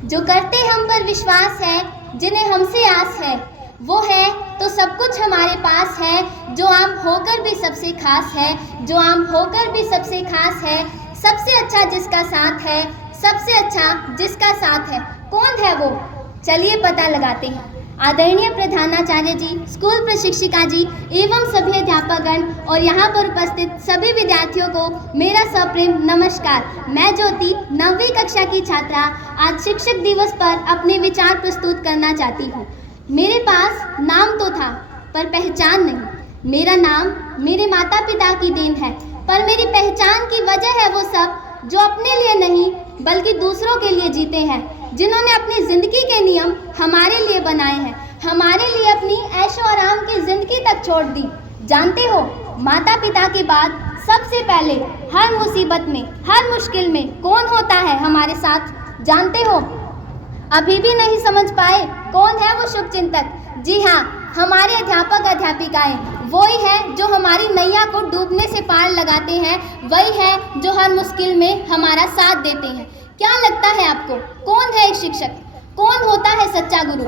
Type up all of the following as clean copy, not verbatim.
जो करते हम पर विश्वास है, जिन्हें हमसे आस है, वो है तो सब कुछ हमारे पास है। जो आम होकर भी सबसे खास है, जो आम होकर भी सबसे खास है। सबसे अच्छा जिसका साथ है, सबसे अच्छा जिसका साथ है। कौन है वो? चलिए पता लगाते हैं। आदरणीय प्रधानाचार्य जी, स्कूल प्रशिक्षिका जी एवं सभी अध्यापकगण और यहाँ पर उपस्थित सभी विद्यार्थियों को मेरा सप्रेम नमस्कार। मैं ज्योति 9वीं कक्षा की छात्रा आज शिक्षक दिवस पर अपने विचार प्रस्तुत करना चाहती हूँ। मेरे पास नाम तो था पर पहचान नहीं। मेरा नाम मेरे माता पिता की देन है, पर मेरी पहचान की वजह है वो सब जो अपने लिए नहीं बल्कि दूसरों के लिए जीते हैं, जिन्होंने अपनी ज़िंदगी के नियम हमारे लिए बनाए हैं, हमारे लिए अपनी ऐशो आराम की ज़िंदगी तक छोड़ दी। जानते हो, माता पिता के बाद सबसे पहले हर मुसीबत में, हर मुश्किल में कौन होता है हमारे साथ? जानते हो? अभी भी नहीं समझ पाए कौन है वो शुभचिंतक? जी हाँ, हमारे अध्यापक अध्यापिकाएं। वही है जो हमारी नैया को डूबने से पार लगाते हैं, वही है जो हर मुश्किल में हमारा साथ देते हैं। क्या लगता है आपको, कौन है एक शिक्षक? कौन होता है सच्चा गुरु?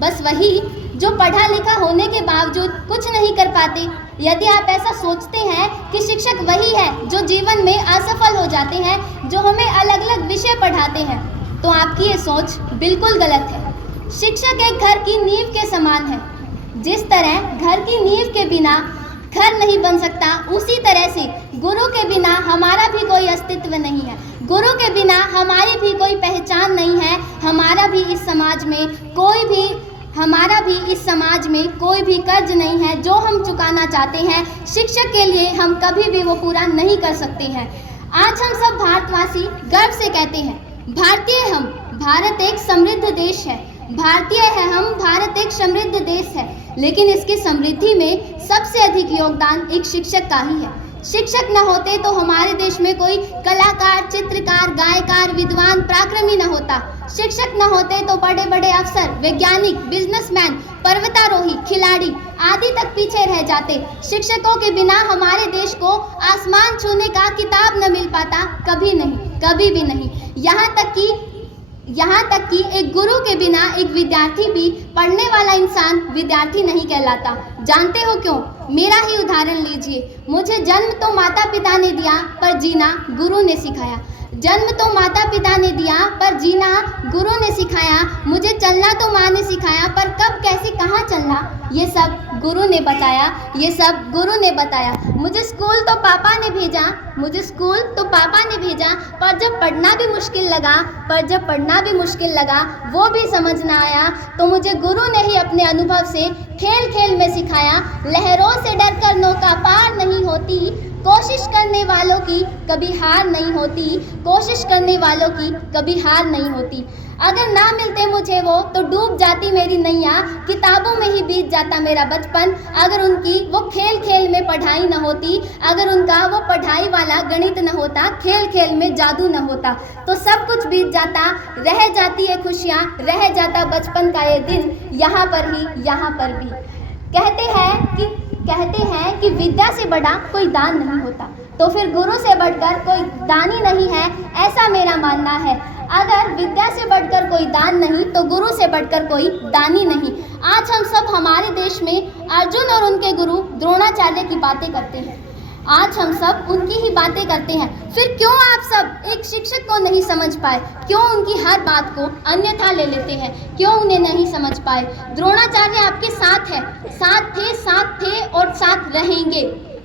बस वही जो पढ़ा लिखा होने के बावजूद कुछ नहीं कर पाते। यदि आप ऐसा सोचते हैं कि शिक्षक वही है जो जीवन में असफल हो जाते हैं, जो हमें अलग अलग विषय पढ़ाते हैं, तो आपकी ये सोच बिल्कुल गलत है। शिक्षक एक घर की नींव के समान है। जिस तरह घर की नींव के बिना घर नहीं बन सकता, उसी तरह से गुरु के बिना हमारा भी कोई अस्तित्व नहीं है। गुरु के बिना हमारी भी कोई पहचान नहीं है। हमारा भी इस समाज में कोई भी कर्ज नहीं है जो हम चुकाना चाहते हैं। शिक्षक के लिए हम कभी भी वो पूरा नहीं कर सकते हैं। आज हम सब भारतवासी गर्व से कहते हैं, भारतीय हम, भारत एक समृद्ध देश है। भारतीय है हम, भारत एक समृद्ध देश है। लेकिन इसकी समृद्धि में सबसे अधिक योगदान एक शिक्षक का ही है। शिक्षक न होते तो हमारे देश में कोई कलाकार, चित्रकार, गायकार, विद्वान, पराक्रमी न होता। शिक्षक न होते तो बड़े बड़े अफसर, वैज्ञानिक, बिजनेसमैन, पर्वतारोही, खिलाड़ी आदि तक पीछे रह जाते। शिक्षकों के बिना हमारे देश को आसमान छूने का किताब न मिल पाता, कभी नहीं, कभी भी नहीं। यहाँ तक कि एक गुरु के बिना एक विद्यार्थी भी, पढ़ने वाला इंसान विद्यार्थी नहीं कहलाता। जानते हो क्यों? मेरा ही उदाहरण लीजिए। मुझे जन्म तो माता पिता ने दिया, पर जीना गुरु ने सिखाया। जन्म तो माता पिता ने दिया, पर जीना गुरु ने सिखाया। मुझे चलना तो माँ ने सिखाया, पर कब, कैसे, कहाँ चलना, ये सब गुरु ने बताया, ये सब गुरु ने बताया। मुझे स्कूल तो पापा ने भेजा, पर जब पढ़ना भी मुश्किल लगा, वो भी समझ ना आया, तो मुझे गुरु ने ही अपने अनुभव से खेल खेल में सिखाया। लहरों से डरकर नौका पार नहीं होती, कोशिश करने वालों की कभी हार नहीं होती, कोशिश करने वालों की कभी हार नहीं होती। अगर ना मिलते मुझे वो, तो डूब जाती मेरी नैया, किताबों में ही बीत जाता मेरा बचपन। अगर उनकी वो खेल खेल में पढ़ाई न होती, अगर उनका वो पढ़ाई वाला गणित न होता, खेल खेल में जादू न होता, तो सब कुछ बीत जाता, रह जाती है खुशियाँ, रह जाता बचपन का ये दिन, यहाँ पर भी। कहते हैं कि विद्या से बड़ा कोई दान नहीं होता, तो फिर गुरु से बढ़कर कोई दानी नहीं है, ऐसा मेरा मानना है। अगर विद्या से बढ़कर कोई दान नहीं, तो गुरु से बढ़कर कोई दानी नहीं। आज हम सब हमारे देश में अर्जुन और उनके गुरु द्रोणाचार्य की बातें करते हैं। आज हम सब उनकी ही बातें करते हैं। फिर क्यों आप सब एक शिक्षक को नहीं समझ पाए? क्यों उनकी हर बात को अन्यथा ले लेते हैं? क्यों उन्हें नहीं समझ पाए? द्रोणाचार्य आपके साथ है, साथ थे और साथ रहेंगे,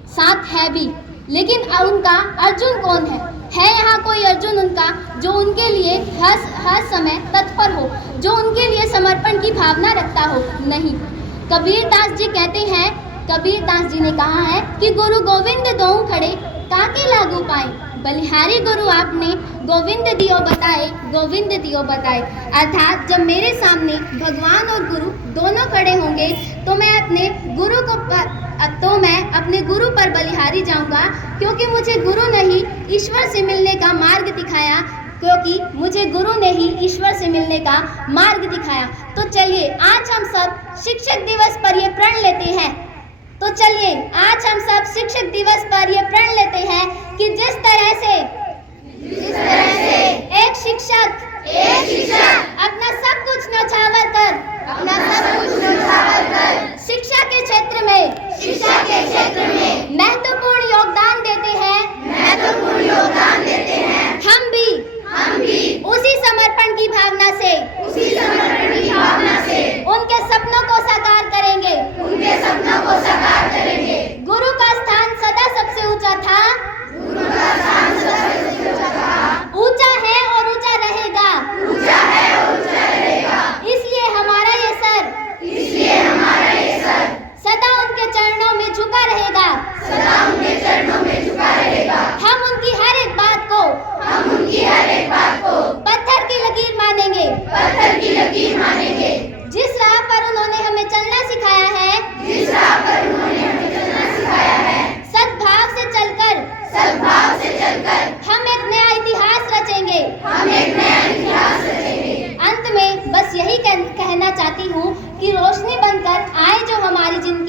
साथ है भी। लेकिन उनका अर्जुन कौन है? है यहाँ कोई अर्जुन उनका जो उनके लिए हर समय तत्पर हो, जो उनके लिए समर्पण की भावना रखता हो? नहीं। कबीरदास जी ने कहा है कि गुरु गोविंद दोऊ खड़े, काके लागू पाए। बलिहारी गुरु आपने, गोविंद दियो बताए। अर्थात जब मेरे सामने भगवान और गुरु दोनों खड़े होंगे, तो मैं अपने गुरु पर बलिहारी जाऊंगा, क्योंकि मुझे गुरु ने ही ईश्वर से मिलने का मार्ग दिखाया। तो चलिए आज हम सब शिक्षक दिवस पर ये प्रण लेते हैं कि जिस तरह से एक शिक्षक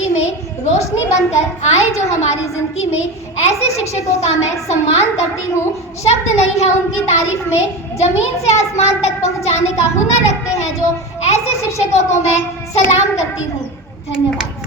ज़िंदगी में रोशनी बनकर आए जो हमारी ज़िंदगी में, ऐसे शिक्षकों का मैं सम्मान करती हूँ। शब्द नहीं है उनकी तारीफ में, ज़मीन से आसमान तक पहुँचाने का हुनर रखते हैं जो, ऐसे शिक्षकों को मैं सलाम करती हूँ। धन्यवाद।